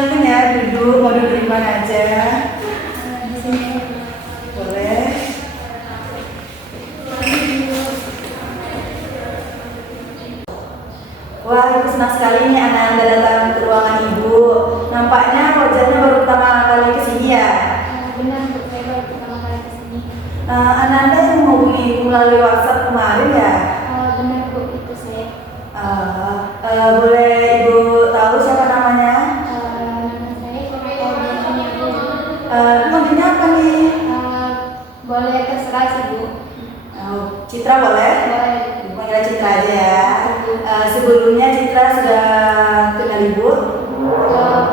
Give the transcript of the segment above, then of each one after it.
silakan ya duduk, mau duduk di mana aja. Di sini. Boleh. Wah, ibu senang sekali nih Ananda datang ke ruangan ibu. Nampaknya wajahnya baru pertama kali ke sini ya. Benar, Bu. Saya baru pertama kali ke sini. Ananda yang menghubungi ibu melalui WhatsApp kemarin ya. Benar, Bu. Itu saya. Boleh ibu tahu siapa namanya? Nama saya kurang tahu biasanya, Bu. Manggilnya apa nih? Boleh terserah sih, Bu. Citra boleh? Boleh. Panggil Citra aja ya. Sebelumnya Citra sudah kenal ibu?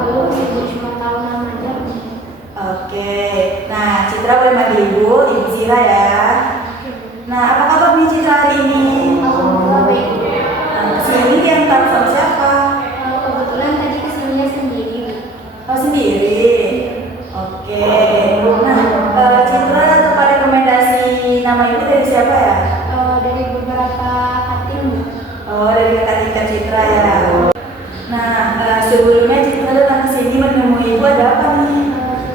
Belum sih, Bu. Cuma tahu nama aja. Oke. Nah, Citra boleh manggil ibu Zira ya. Nah, apa kabar nih Citra hari ini? Alhamdulillah baik. Kesini yang tahu sama siapa? Kebetulan tadi kesininya sendiri, Bu. Oh, sendiri. Oke. Nah, Citra dapat rekomendasi nama ibu dari siapa ya? Dari beberapa kating, Bu. Oh, dari kakak tingkat Citra ya. Nah, sebelumnya Citra datang ke sini menemui ibu ada apa nih?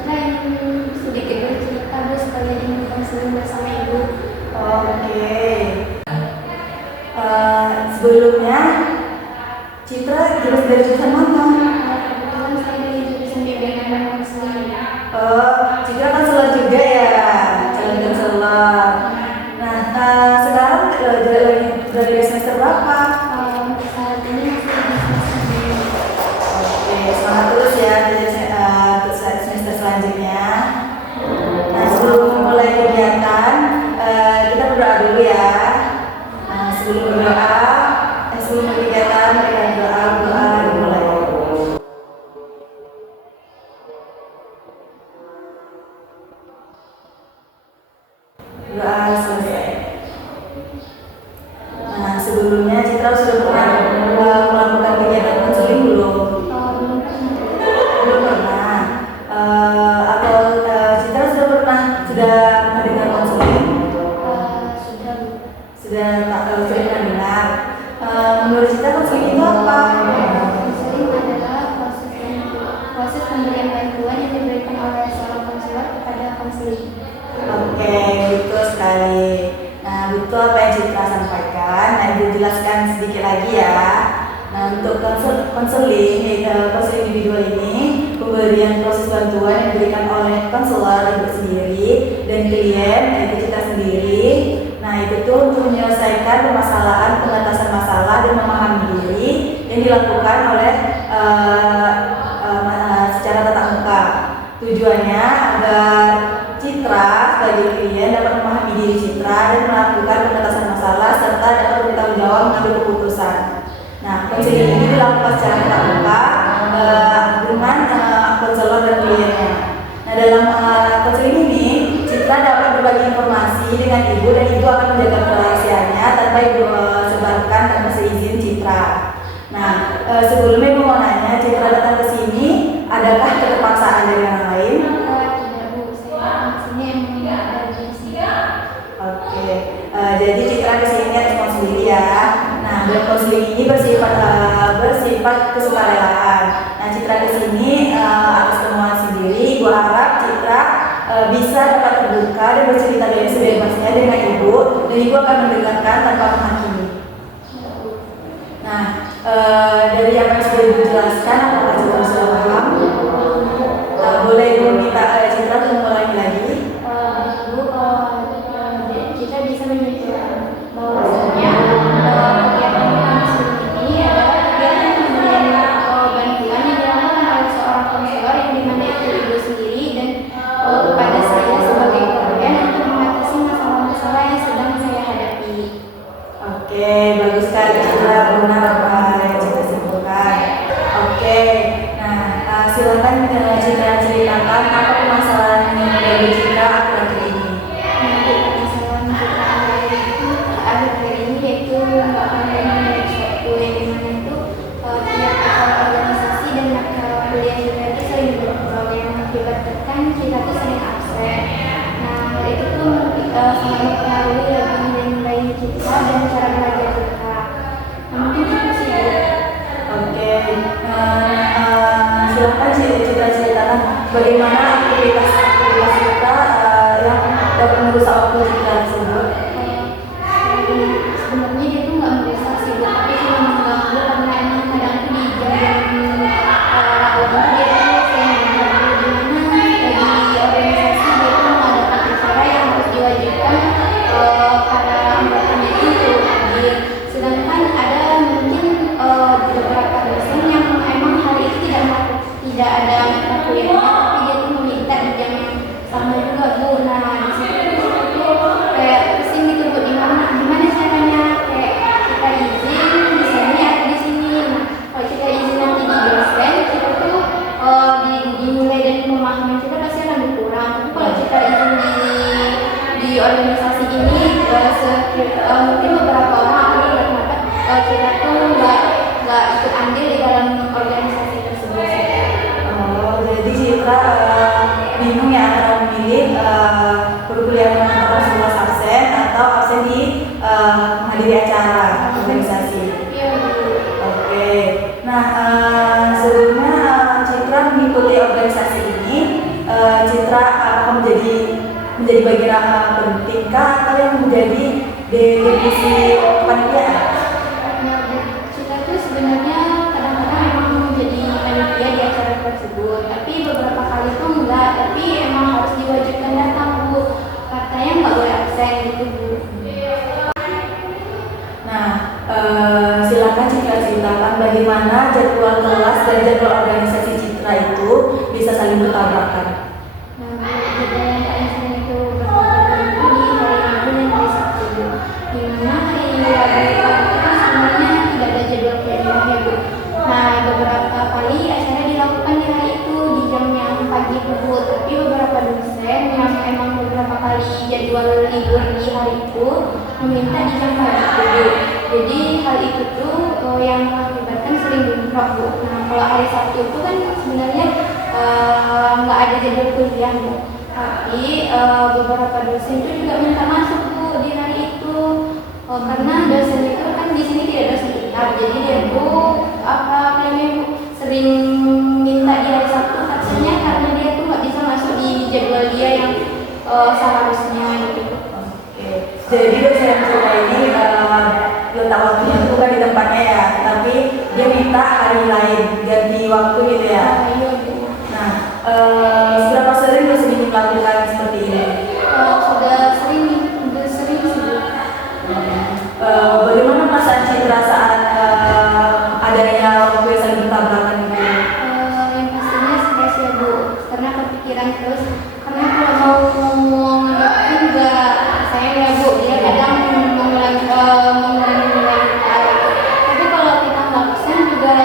Kita ingin sedikit bercerita, Bu, sekalian ingin konseling bersama Ibu. Oke. Sebelumnya Citra jelas dari jurusan mana? Kebetulan saya dari jurusan bimbingan dan konseling. Citra konselor juga ya, calon konselor. Nah, sekarang dari semester berapa? Untuk saat ini masih di semester 2. Oke, semangat terus ya untuk semester selanjutnya. Nah, sebelum mulai kegiatan, kita berdoa dulu ya. Sebelum kegiatan, kita doa dimulai. Doa selesai. Nah, sebelumnya Citra sudah pernah melakukan kegiatan konseling belum? Belum pernah. Atau Citra sudah pernah dengar konseling? Sudah, Bu. Sudah pernah dengar. Menurut Citra konseling itu apa? Konseling adalah proses pemberian bantuan yang diberikan oleh seorang konselor kepada konseling. Oke, betul sekali. Nah, betul apa yang Citra sampaikan. Nah, Ibu jelaskan sedikit lagi ya. Nah, untuk konseling individual ini, pemberian proses bantuan yang diberikan oleh konselor itu sendiri dan klien, yaitu Citra sendiri. Nah, itu tuh untuk menyelesaikan permasalahan, pengatasan masalah dan memahami diri yang dilakukan oleh secara tatap muka. Tujuannya agar Citra sebagai klien dapat memahami diri Citra dan melakukan pengatasan masalah serta dapat bertanggung jawab mengambil keputusan. Nah, konseling ini dilakukan secara tatap muka dengan konselor dan kliennya. Nah, dalam konseling ini Citra dapat berbagi informasi dengan ibu dan ibu akan menjaga kerahasiaannya tanpa ibu sebarkan tanpa seizin Citra. Nah, sebelumnya ibu mau nanya, Citra datang ke sini, adakah keterpaksaan dari orang lain? Tidak, Bu. Saya kesini emang dari sini. Oke, jadi Citra kesini atas mau sendiri ya. Nah, dan konseling ini bersifat kesukarelaan. Nah, Citra kesini atas kemauan sendiri. Ibu harap Citra bisa dapat terbuka dan bercerita dengan sebebasnya dengan ibu, dan ibu akan mendengarkan tanpa menghakimi. Nah, dari apa yang sudah ibu jelaskan, apakah Citra sudah paham? Boleh ibu minta Citra untuk mengulangi lagi? Bu, kita bisa menyimpulkan bahwasanya kegiatan konseling ini adalah kegiatan pemberian bantuan yang dilakukan oleh seorang konselor yang dimana itu ibu sendiri dan kepada saya sebagai klien untuk mengatasi masalah-masalah yang sedang saya hadapi. Oke, bagus sekali Citra, benar apa yang Citra simpulkan. Oke, nah silakan Citra ceritakan apa permasalahan yang menjadi Citra akhir-akhir ini. Permasalahan kita akhir-akhir ini yaitu pengembangan dari suatu yang dimana itu tiap organisasi dan kuliah kita itu sering berubah yang mengakibatkan kita tuh sering absen. Nah, hal itu tuh sangat mempengaruhi nilai-nilai kita dan cara belajar kita. Mungkin itu sih, Bu. Oke, silakan mungkin beberapa orang akan berpendapat kita tuh nggak ikut andil di dalam organisasi tersebut. Oh, jadi Citra bingung ya antara memilih perkuliahan mengenai seluas absen atau absen di menghadiri acara organisasi. Iya, Bu. Oke, nah sebelumnya Citra mengikuti organisasi ini, Citra apakah menjadi bagian penting kah atau yang menjadi divisi kepanitiaan? Nah, kita tuh sebenarnya kadang-kadang emang menjadi panitia di acara tersebut, tapi beberapa kali tuh enggak, tapi emang harus diwajibkan datang, Bu. Katanya nggak boleh absen gitu, Bu. Nah, silakan Citra ceritakan bagaimana jadwal kelas dan jadwal organisasi Citra itu bisa saling bertabrakan. Nah, jadwal yang paling sering itu bertabrakan itu di hari Rabu dan hari Sabtu, Bu. Di mana hari Rabu itu kan sebenarnya tidak ada jadwal kuliah ya, Bu. Nah, beberapa kali acara dilakukan di hari itu di jam yang pagi itu, Bu. Tapi beberapa dosen yang emang beberapa kali jadwal libur di hari itu meminta di jam pagi itu, Bu. Jadi hal itu tuh yang mengakibatkan sering bentrok, Bu. Nah, kalau hari Sabtu itu kan sebenarnya nggak ada jadwal kuliah, Bu. Tapi beberapa dosen itu juga minta masuk, Bu, di hari itu. Karena dosen itu kan di sini tidak dosen tetap, jadi dia tuh klaimnya, Bu, sering minta di hari Sabtu katanya karena dia tuh nggak bisa masuk di jadwal dia yang seharusnya gitu. Oke, jadi dosen Citra ini letak waktunya itu bukan di tempatnya ya, tapi dia minta hari lain ganti waktu gitu ya. Iya, Bu. Nah, seberapa sering dosen ini melakukan seperti ini? Sudah sering sih, Bu. Bagaimana perasaan Citra saat adanya waktu yang saling bertabrakan itu? Yang pastinya stres ya, Bu, karena kepikiran terus. Karena kalau mau ngedokter juga sayang ya, Bu, dia kadang mengulangi nilai kita. Tapi kalau kita nggak absen juga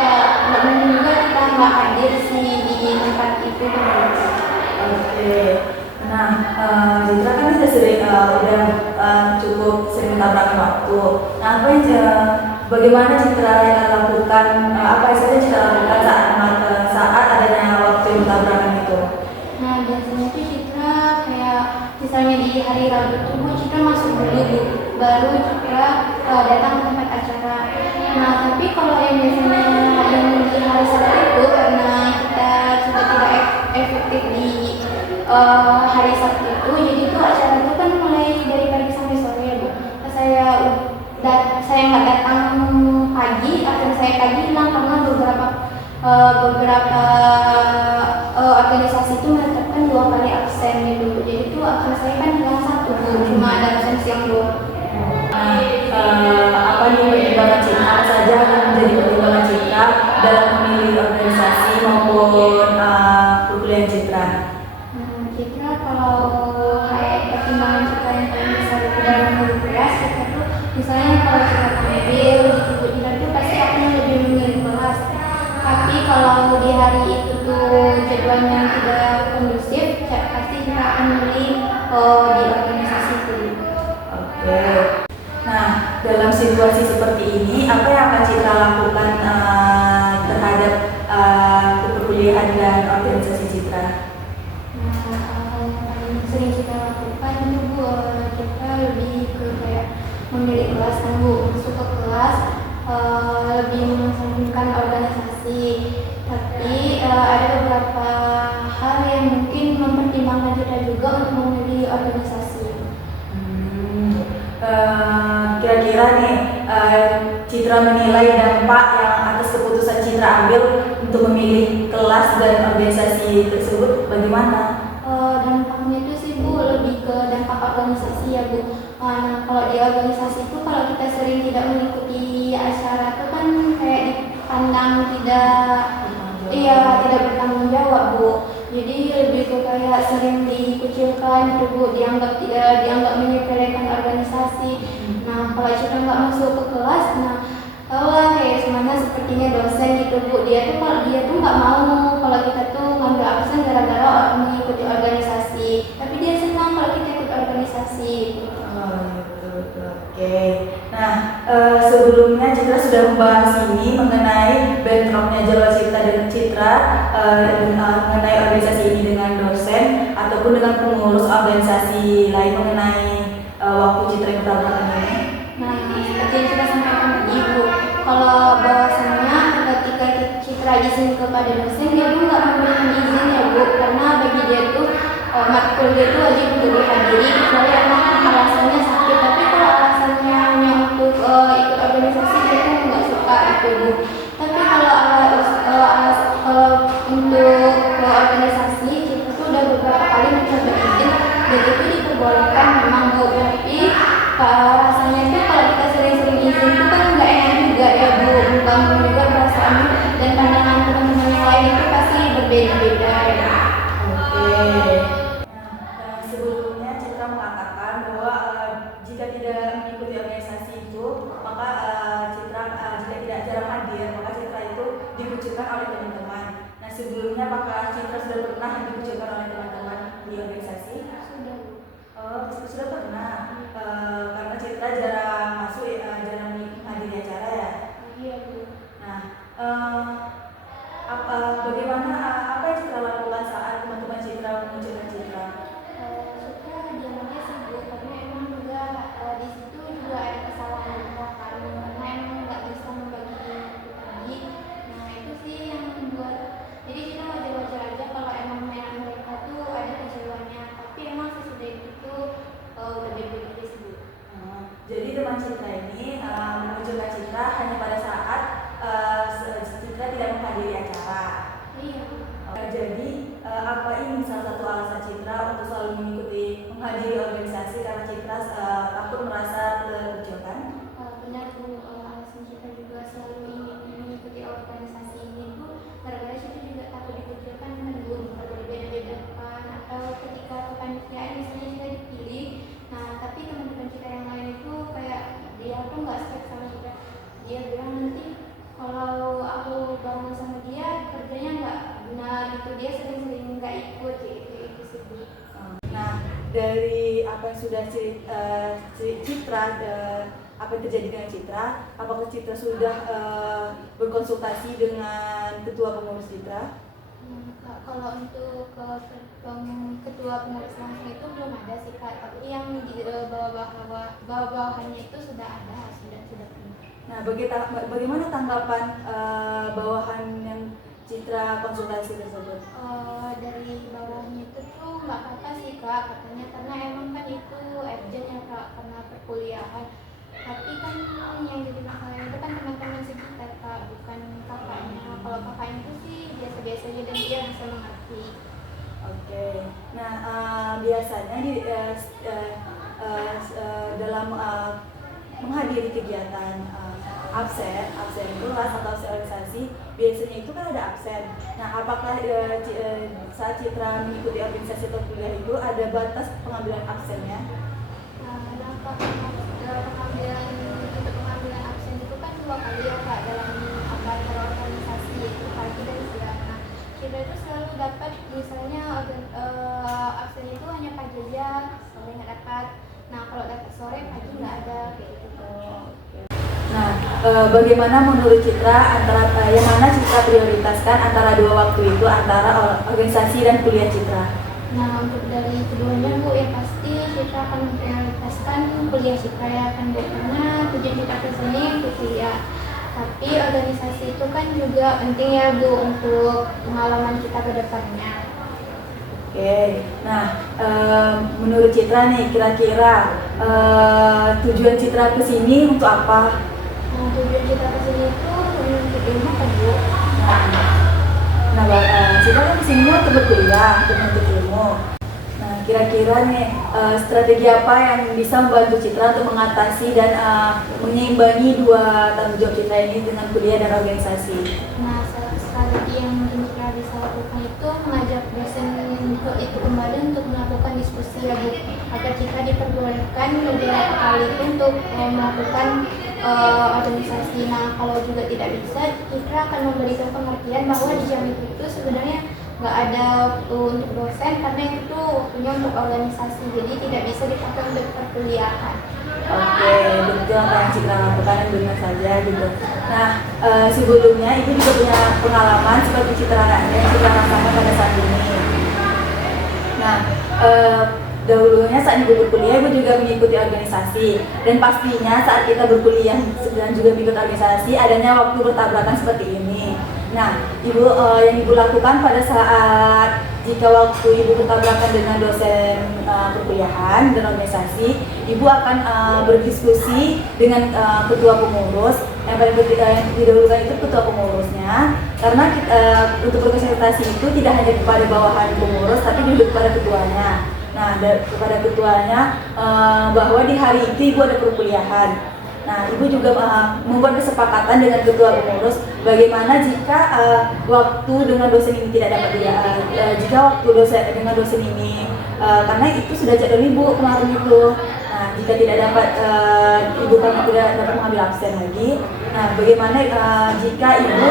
nggak mungkin juga kita nggak hadir sih di tempat itu, Bu. Oke, nah Citra kan sudah sering cukup sering menabrakkan waktu. Nah, bagaimana Citra lakukan? Apa saja Citra lakukan saat adanya waktu yang bertabrakan itu? Nah, biasanya tuh Citra kayak misalnya di hari Rabu tuh, Bu, Citra masuk dulu, Bu, baru Citra datang ke tempat acara. Nah, tapi kalau yang biasanya yang di hari Sabtu itu karena kita sudah tidak efektif di hari Sabtu itu, jadi tuh acara itu kan mulai dari pagi sampai sore ya, Bu. Pas saya nggak datang pagi, akan saya pagi hilang karena beberapa organisasi itu menetapkan 2 kali absen gitu, Bu. Jadi itu absen saya kan hilang 1, Bu. Cuma ada absen siang doang. Apa nih pertimbangan Citra? Apa saja yang menjadi pertimbangan Citra dalam memilih organisasi maupun perkuliahan Citra? Citra kalau kayak pertimbangan Citra yang paling besar itu dalam memilih kelas, kita tuh misalnya kalau Citra tampil gitu, Bu, Citra tuh pasti akan lebih memilih kelas. Tapi kalau di hari itu tuh jadwalnya tidak kondusif, pasti kita akan milih di organisasi itu. Oke. Nah, dalam situasi seperti ini, apa yang akan Citra lakukan terhadap perkuliahan dan organisasi Citra? Nah, hal yang paling sering kita lakukan itu, Bu, kita lebih ke kayak memilih kelas kan, Bu, masuk ke kelas, lebih mengesampingkan organisasi. Tapi ada beberapa hal yang mungkin mempertimbangkan kita juga untuk memilih organisasi. Kira-kira nih Citra menilai dampak yang atas keputusan Citra ambil untuk memilih kelas dan organisasi tersebut bagaimana? Dampaknya itu sih, Bu, lebih ke dampak organisasi ya, Bu. Nah, kalau di organisasi itu kalau kita sering tidak mengikuti acara itu kan kayak dipandang tidak bertanggung jawab, Bu. Jadi lebih ke kayak sering dikucilkan gitu, Bu, dianggap menyepelekan organisasi. Nah, kalau kita nggak masuk ke kelas, nah kalau kayak semuanya sepertinya dosen gitu, Bu, dia tuh nggak mau kalau kita tuh ngambil absen gara-gara mengikuti organisasi, tapi dia senang kalau kita ikut organisasi. Oh, betul. Oke, nah sebelumnya Citra sudah membahas ini mengenai bentroknya jalur cita dan Citra mengenai organisasi ini dengan dosen ataupun dengan pengurus organisasi lain mengenai waktu Citra yang bertahun ini. Nah, seperti yang kita sampaikan tadi Bu, kalau bahwasannya ketika Citra izin kepada dosen, dia tuh nggak memberikan izin ya Bu, karena bagi dia tuh matkul dia itu wajib untuk dihadiri kecuali emang alasannya sakit. Tapi kalau alasannya hanya untuk ikut organisasi, dia tuh nggak suka itu Bu. Tapi kalau untuk organisasi, Citra tuh udah beberapa kali mencoba izin dan itu diperbolehkan memang Bu. Tapi rasanya tuh kalau kita sering-sering izin tuh kan nggak enak juga ya Bu, mengganggu juga perasaan dan pandangan teman-teman yang lain itu pasti berbeda-beda ya. Oke. Nah, sebelumnya Citra mengatakan bahwa jika tidak mengikuti organisasi itu, maka Citra jika tidak jarang hadir, maka Citra itu dikucilkan oleh teman-teman. Nah, sebelumnya apakah Citra sudah pernah dikucilkan oleh teman-teman di organisasi? Sudah. Sudah pernah. Karena Citra jarang masuk, jarang menghadiri acara ya. Iya Bu. Nah, bagaimana apa yang Citra lakukan saat teman-teman Citra mengucilkan Citra? Citra diam aja sih Bu, karena emang juga di situ juga ada kesalahan juga karena emang nggak bisa membagi lagi. Nah itu sih yang membuat, jadi kita wajar-wajar aja kalau emang mainan mereka tuh ada kecewaannya, tapi emang sesudah itu tuh udah beda-beda sih Bu. Jadi teman Citra ini mengucilkan Citra hanya pada saat Citra tidak menghadiri acara. Iya. Jadi apa ini salah satu alasan Citra untuk selalu menghadiri organisasi karena Citra takut merasa terkucilkan? Benar Bu, alasan Citra juga selalu ingin mengikuti organisasi ini Bu, gara-gara Citra juga takut dikucilkan kan Bu, berbeda-bedakan atau ketika kepanitiaan misalnya kita dipilih, nah tapi teman-teman kita yang lain itu kayak dia tuh nggak spek sama kita, dia bilang nanti kalau aku bangun sama dia kerjanya nggak benar gitu, dia sering-sering nggak ikut gitu sih Bu. Nah, dari apa yang sudah Citra apa yang terjadi dengan Citra, apakah Citra sudah berkonsultasi dengan ketua pengurus Citra? Kalau untuk ketua pengurus langsung itu belum ada sih Kak, tapi yang di bawah-bawahannya itu sudah ada, sudah penuh. Nah, bagaimana tanggapan bawahan yang Citra konsultasi tersebut? Dari bawahnya itu tuh nggak apa-apa sih Kak, katanya karena emang kan itu urgent ya Kak, karena perkuliahan. Tapi kan yang jadi masalah itu kan teman-teman sekitar Kak, bukan kakaknya. Kalau kakaknya itu sih biasa-biasa aja dan dia bisa mengerti. Oke. Nah, biasanya dalam menghadiri kegiatan absen kelas atau organisasi, biasanya itu kan ada absen. Nah, apakah saat Citra mengikuti organisasi atau kuliah itu ada batas pengambilan absennya? Pengambilan absen itu kan 2 kali ya Kak dalam acara organisasi, yaitu pagi dan siang. Nah, kita itu selalu dapat misalnya absen itu hanya pagi aja, sore nggak dapat. Nah, kalau dapat sore pagi nggak ada kayak gitu. Nah, bagaimana menurut Citra yang mana Citra prioritaskan antara dua waktu itu, antara organisasi dan kuliah Citra? Nah, untuk dari keduanya Bu, ya pasti Citra akan memprioritaskan kuliah Citra ya kan Bu, karena tujuan kita kesini untuk kuliah. Tapi organisasi itu kan juga penting ya Bu untuk pengalaman kita ke depannya. Oke, nah menurut Citra nih, kira-kira tujuan Citra kesini untuk apa? Nah, tujuan Citra kesini itu untuk ilmu kan Bu. Citra kan kesini untuk berkuliah, untuk menuntut ilmu. Nah, kira-kira nih strategi apa yang bisa membantu Citra untuk mengatasi dan menyeimbangi dua tanggung jawab Citra ini dengan kuliah dan organisasi? Nah, strategi yang mungkin Citra bisa lakukan itu mengajak dosen untuk itu kembali untuk melakukan diskusi ya Bu, agar Citra diperbolehkan beberapa kali untuk melakukan organisasi. Nah, kalau juga tidak bisa, Citra akan memberikan pengertian bahwa di jam itu sebenarnya nggak ada waktu untuk dosen karena itu tuh waktunya untuk organisasi, jadi tidak bisa dipakai untuk perkuliahan. Oke, betul apa yang Citra lakukan dan benar saja gitu. Nah, sebelumnya Ibu juga punya pengalaman seperti Citra yang Citra rasakan pada saat ini. Nah, dahulunya saat Ibu berkuliah, Ibu juga mengikuti organisasi. Dan pastinya saat kita berkuliah dan juga mengikuti organisasi, adanya waktu bertabrakan seperti ini. Nah, yang Ibu lakukan pada saat jika waktu Ibu bertabrakan dengan dosen perkuliahan dan organisasi, Ibu akan berdiskusi dengan ketua pengurus. Yang paling didahulukan itu ketua pengurusnya, karena untuk berkonsultasi itu tidak hanya kepada bawahan pengurus, tapi juga kepada ketuanya. Nah, kepada ketuanya bahwa di hari itu Ibu ada perkuliahan. Nah, Ibu juga membuat kesepakatan dengan ketua pengurus bagaimana jika waktu dengan dosen ini tidak dapat jika waktu dengan dosen ini karena itu sudah jadwal Ibu kemarin itu. Nah, jika tidak dapat Ibu karena tidak dapat mengambil absen lagi. Nah, bagaimana jika Ibu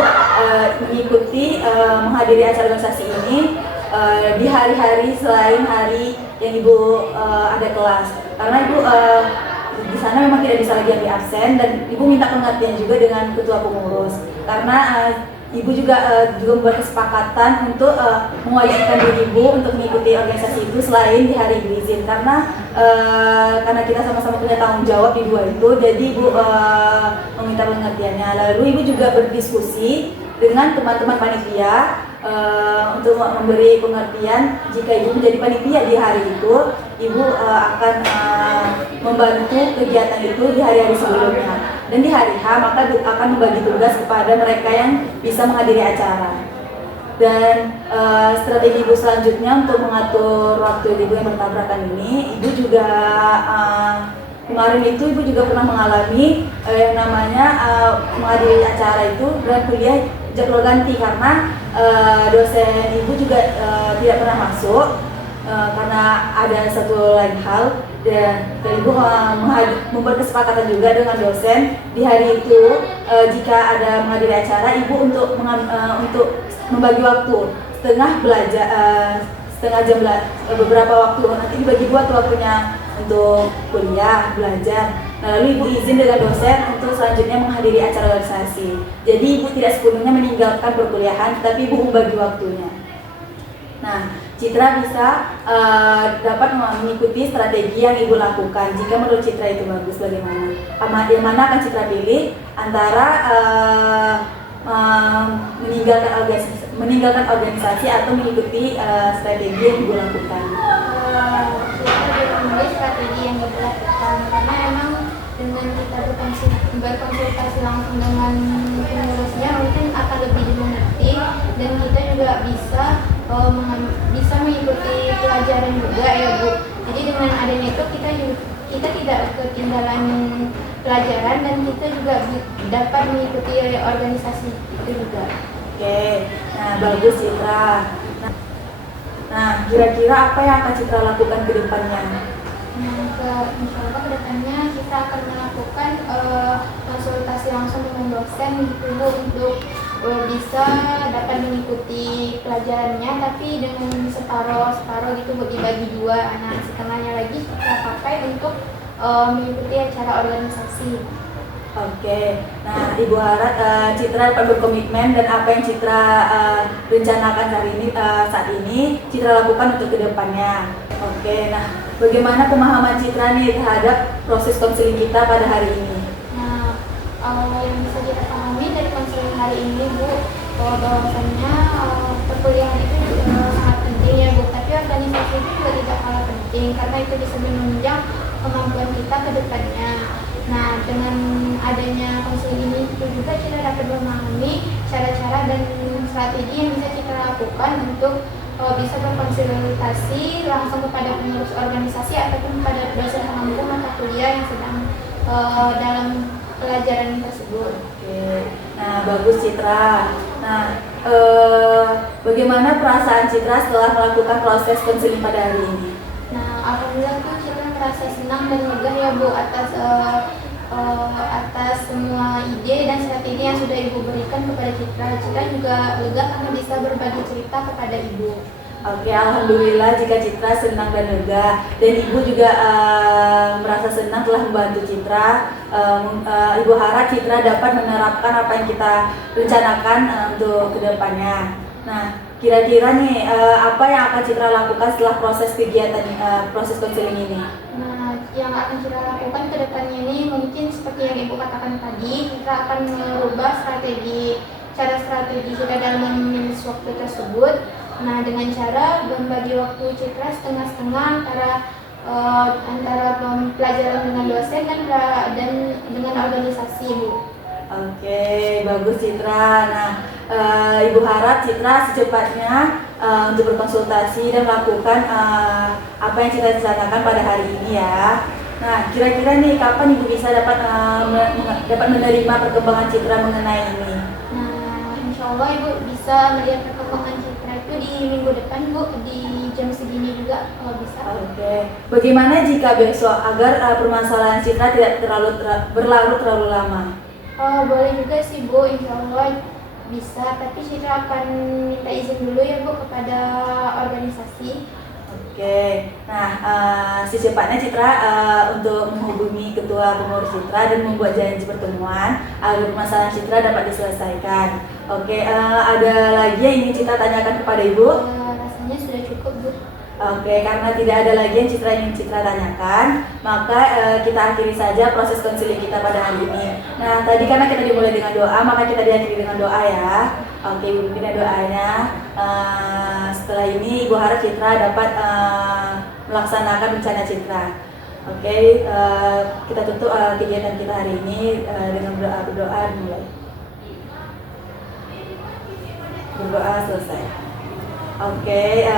mengikuti menghadiri acara organisasi ini di hari-hari selain hari yang Ibu ada kelas, karena Ibu di sana memang tidak bisa lagi ambil absen dan Ibu minta pengertian juga dengan ketua pengurus karena Ibu juga membuat kesepakatan untuk mewajibkan diri Ibu untuk mengikuti organisasi itu selain di hari Ibu izin karena kita sama-sama punya tanggung jawab di dua itu, jadi Ibu meminta pengertiannya. Lalu Ibu juga berdiskusi dengan teman-teman panitia untuk memberi pengertian jika Ibu menjadi panitia di hari itu, Ibu akan membantu kegiatan itu di hari-hari sebelumnya. Dan di hari H maka akan membagi tugas kepada mereka yang bisa menghadiri acara. Dan strategi Ibu selanjutnya untuk mengatur waktu Ibu yang bertabrakan ini, Ibu juga kemarin itu Ibu juga pernah mengalami yang namanya menghadiri acara itu dan kuliah jadwal ganti karena dosen Ibu juga tidak pernah masuk karena ada satu lain hal dan Ibu membuat kesepakatan juga dengan dosen di hari itu jika ada menghadiri acara Ibu untuk membagi waktu setengah jam beberapa waktu nanti dibagi dua tuh waktunya untuk kuliah belajar. Nah, lalu Ibu izin dengan dosen untuk selanjutnya menghadiri acara organisasi. Jadi Ibu tidak sepenuhnya meninggalkan perkuliahan, tapi Ibu membagi waktunya. Nah, Citra bisa dapat mengikuti strategi yang Ibu lakukan. Jika menurut Citra itu bagus, bagaimana? Yang mana akan Citra pilih antara meninggalkan organisasi atau mengikuti strategi yang Ibu lakukan? Kita memilih strategi yang Ibu lakukan karena emang dengan kita berkonsultasi langsung dengan pengurusnya mungkin akan lebih dimengerti dan kita juga bisa mengikuti pelajaran juga ya Bu. Jadi dengan adanya itu kita tidak ketinggalan pelajaran dan kita juga dapat mengikuti organisasi itu juga. Oke, nah bagus Citra. Nah, kira-kira apa yang akan Citra lakukan ke depannya? Insya Allah ke depannya kita akan melakukan konsultasi langsung dengan dosen gitu Bu, untuk bisa dapat mengikuti pelajarannya tapi dengan separuh gitu Bu, dibagi dua. Nah, setengahnya lagi kita pakai untuk mengikuti acara organisasi. Oke, nah Ibu harap Citra dapat berkomitmen dan apa yang Citra rencanakan saat ini Citra lakukan untuk kedepannya. Oke, nah bagaimana pemahaman Citra nih terhadap proses konseling kita pada hari ini? Nah, yang bisa kita pahami dari konseling hari ini Bu, bahwasannya perkuliahan itu sangat penting ya Bu, tapi organisasi itu juga tidak kalah penting karena itu bisa menunjang kemampuan kita ke depannya. Nah, dengan adanya konseling ini juga kita dapat memahami cara-cara dan strategi yang bisa kita lakukan untuk bisa berkonsultasi langsung kepada pengurus organisasi ataupun kepada dosen pengampu mata kuliah yang sedang dalam pelajaran tersebut. Oke, nah bagus Citra. Nah, bagaimana perasaan Citra setelah melakukan proses konseling pada hari ini? Nah, alhamdulillah tuh Citra merasa senang dan lega ya Bu atas semua ide dan strategi ini yang sudah Ibu berikan kepada Citra. Citra juga lega karena bisa berbagi cerita kepada Ibu. Oke, alhamdulillah jika Citra senang dan lega, dan Ibu juga merasa senang telah membantu Citra. Ibu harap Citra dapat menerapkan apa yang kita rencanakan untuk kedepannya. Nah, kira-kira nih apa yang akan Citra lakukan setelah proses kegiatan proses konseling ini? Nah, yang akan Citra lakukan ke depannya ini mungkin seperti yang Ibu katakan tadi, Citra akan merubah cara strategi kita dalam memanage waktu tersebut. Nah, dengan cara membagi waktu Citra setengah-setengah antara pelajaran dengan dosen dan dengan organisasi, Bu. Oke, bagus Citra. Nah, Ibu harap Citra secepatnya untuk berkonsultasi dan melakukan apa yang Citra rencanakan pada hari ini ya. Nah, kira-kira nih kapan Ibu bisa dapat menerima perkembangan Citra mengenai ini? Nah, insya Allah Ibu bisa melihat perkembangan Citra itu di minggu depan, Bu, di jam segini juga kalau bisa. Oke. Bagaimana jika besok agar permasalahan Citra tidak berlarut terlalu lama? Boleh juga sih, Bu, insya Allah bisa, tapi Citra akan minta izin dulu ya, Bu, kepada organisasi. Oke, nah secepatnya Citra untuk menghubungi ketua pengurus Citra dan membuat janji pertemuan agar permasalahan Citra dapat diselesaikan. Oke, ada lagi yang ingin Citra tanyakan kepada Ibu? Rasanya sudah cukup, Bu. Oke, karena tidak ada lagi yang ingin Citra tanyakan, maka kita akhiri saja proses konseling kita pada hari ini. Nah, tadi karena kita dimulai dengan doa, maka kita diakhiri dengan doa ya. Oke, Ibu pimpin doanya. Setelah ini Ibu harap Citra dapat melaksanakan rencana Citra. Oke, kita tutup kegiatan kita hari ini dengan berdoa dimulai. Berdoa selesai. Oke,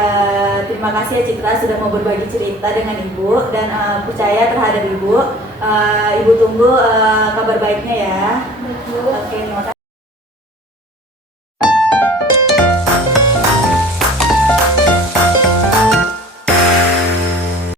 terima kasih ya Citra sudah mau berbagi cerita dengan Ibu dan percaya terhadap Ibu. Ibu tunggu kabar baiknya ya. Oke, terima kasih.